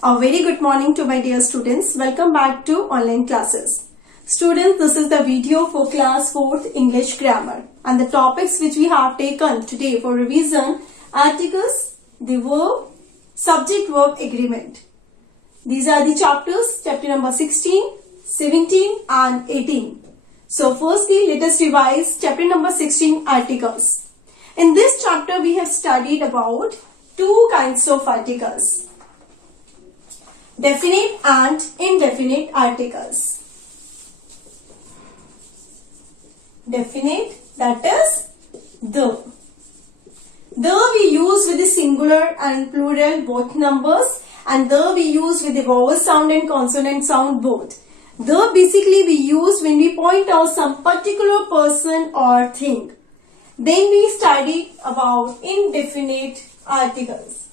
A very good morning to my dear students. Welcome back to online classes. Students, this is the video for class 4th English grammar and the topics which we have taken today for revision: articles, the verb, subject verb agreement. These are the chapters, chapter number 16, 17 and 18. So firstly, let us revise chapter number 16, articles. In this chapter, we have studied about two kinds of articles: definite and indefinite articles. Definite, that is the. The we use with the singular and plural both numbers, and the we use with the vowel sound and consonant sound both. The basically we use when we point out some particular person or thing. Then we studied about indefinite articles.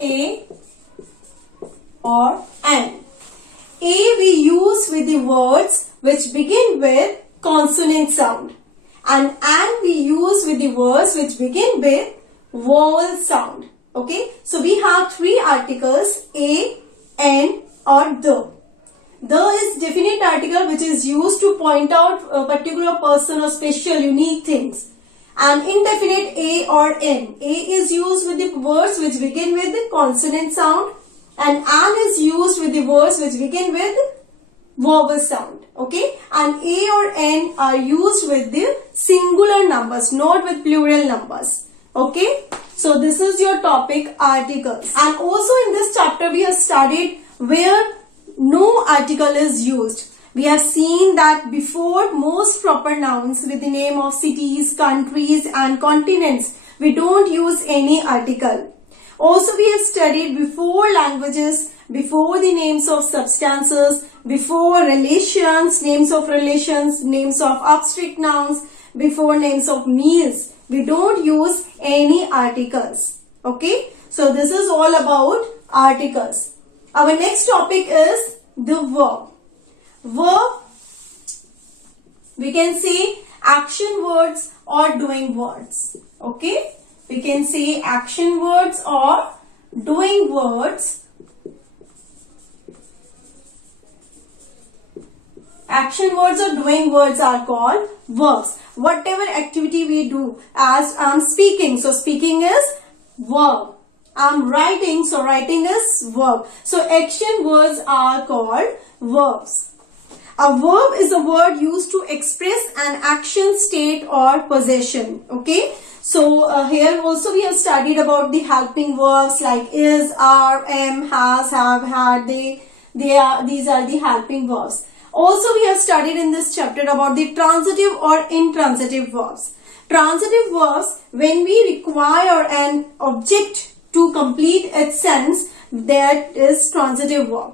A or an. A we use with the words which begin with consonant sound, and an we use with the words which begin with vowel sound. Okay, so we have three articles: a, an or the. The is definite article which is used to point out a particular person or special unique things. And indefinite a or n. A is used with the words which begin with the consonant sound, and an is used with the words which begin with vowel sound. Okay, and a or n are used with the singular numbers, not with plural numbers. Okay, so this is your topic, articles. And also in this chapter we have studied where no article is used. We have seen that before most proper nouns with the name of cities, countries and continents, we don't use any article. Also we have studied before languages, before the names of substances, before relations, names of relations, names of abstract nouns, before names of meals, we don't use any articles. Okay, so this is all about articles. Our next topic is the verb. Verb, we can say action words or doing words. Okay, we can say action words or doing words. Action words or doing words are called verbs. Whatever activity we do, as I'm speaking, so speaking is verb. I'm writing, so writing is verb. So action words are called verbs. A verb is a word used to express an action, state or possession. Okay. So here also we have studied about the helping verbs like is, are, am, has, have, had, these are the helping verbs. Also we have studied in this chapter about the transitive or intransitive verbs. Transitive verbs, when we require an object to complete its sense, that is transitive verb.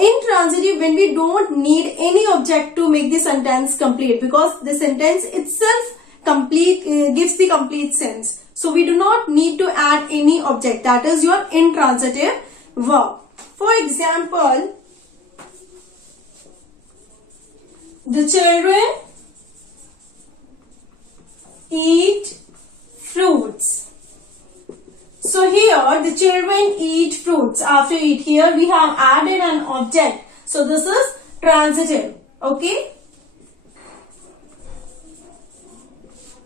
Intransitive, when we don't need any object to make the sentence complete, because the sentence itself gives the complete sense. So we do not need to add any object. That is your intransitive verb. For example, the children eat fruits. So here the children eat fruits. After eat, here we have added an object. So this is transitive. Okay.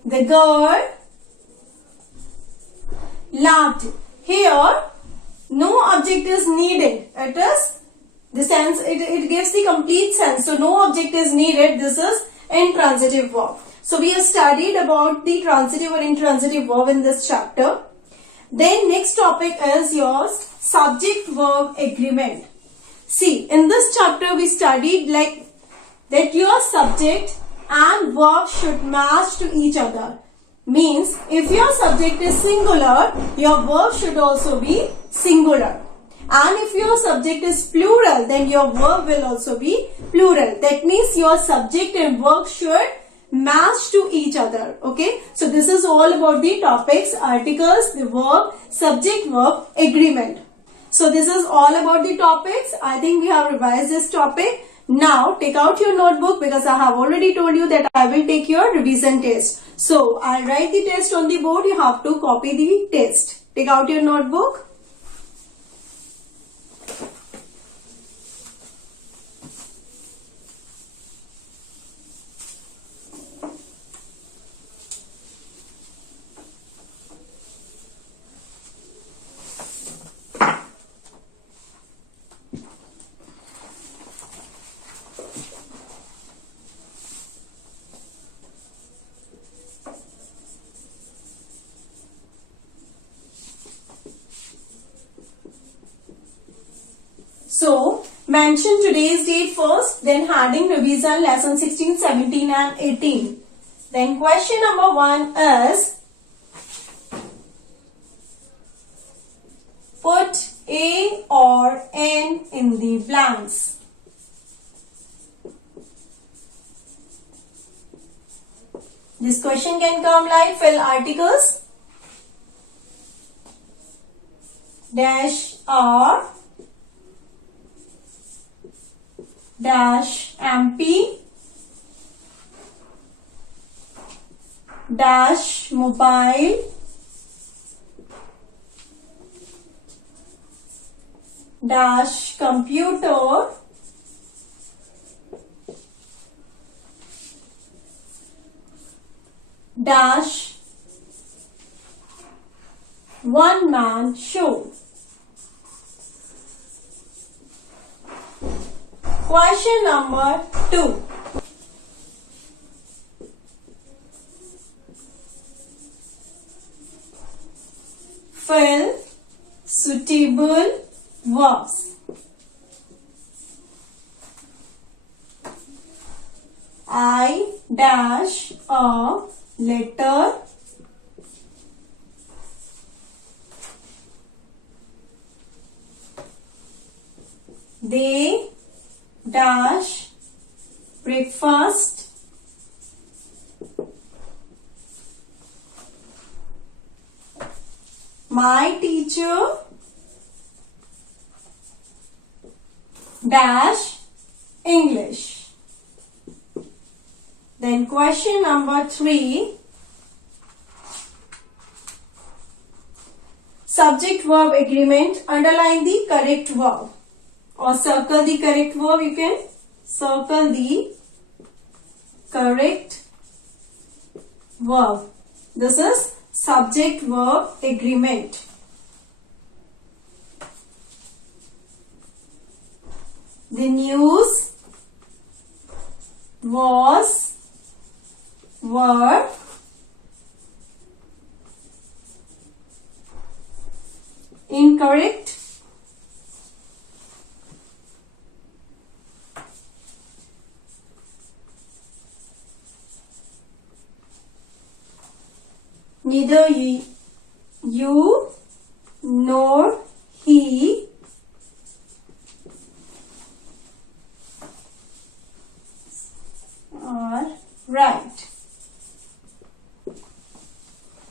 The girl laughed. Here no object is needed. It is the sense, it gives the complete sense. So no object is needed. This is intransitive verb. So we have studied about the transitive or intransitive verb in this chapter. Then next topic is your subject verb agreement. See, in this chapter we studied like that your subject and verb should match to each other. Means if your subject is singular, your verb should also be singular. And if your subject is plural, then your verb will also be plural. That means your subject and verb should match to each other. Okay, so this is all about the topics: articles, the verb, subject verb agreement. So this is all about the topics. I think we have revised this topic. Now take out your notebook, because I have already told you that I will take your revision test. So I'll write the test on the board. You have to copy the test. Take out your notebook. So, mention today's date first, then heading revision lesson 16, 17 and 18. Then question number 1 is, put A or N in the blanks. This question can come like fill articles, dash R, dash MP, dash mobile, dash computer, dash one-man show. Question number 2. Fill suitable verbs. I dash a letter. They dash breakfast. My teacher dash English. Then question number 3. Subject verb agreement. Underline the correct verb or circle the correct verb. You can circle the correct verb. This is subject verb agreement. The news was, were, incorrect, neither you nor he are right.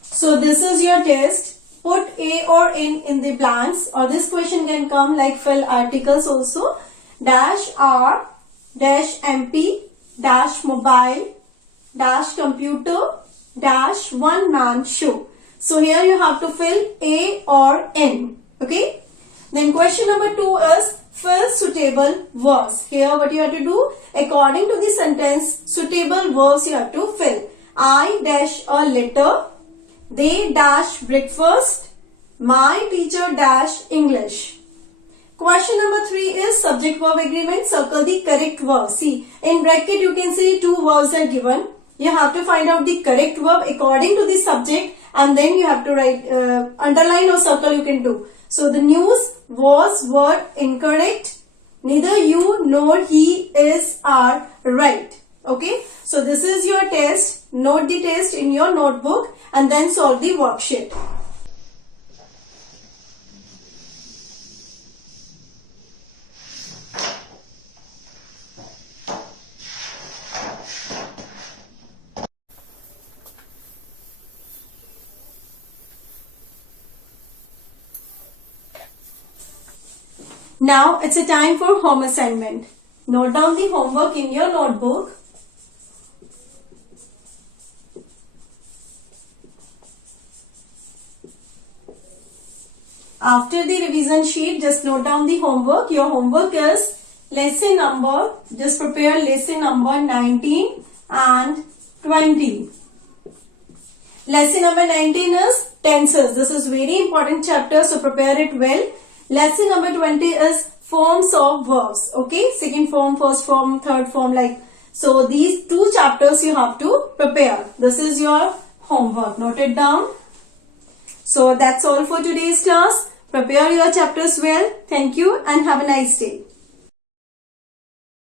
So this is your test. Put A or N in the blanks, or this question can come like fill articles also. Dash R, dash MP, dash mobile, dash computer, dash one-man show. So here you have to fill A or N. Okay. Then question number 2 is fill suitable verbs. Here what you have to do, according to the sentence, suitable verbs you have to fill. I dash a letter. They dash breakfast. My teacher dash English. Question number 3 is subject verb agreement. Circle the correct verb. See, in bracket you can see 2 verbs are given. You have to find out the correct verb according to the subject, and then you have to write, underline or circle you can do. So the news was, were, incorrect. Neither you nor he is, are right. Okay. So this is your test. Note the test in your notebook and then solve the worksheet. Now it's a time for home assignment. Note down the homework in your notebook. After the revision sheet, just note down the homework. Your homework is lesson number, just prepare lesson number 19 and 20. Lesson number 19 is tenses. This is very important chapter, so prepare it well. Lesson number 20 is forms of verbs. Okay, second form, first form, third form, like. So these two chapters you have to prepare. This is your homework. Note it down. So that's all for today's class. Prepare your chapters well. Thank you and have a nice day.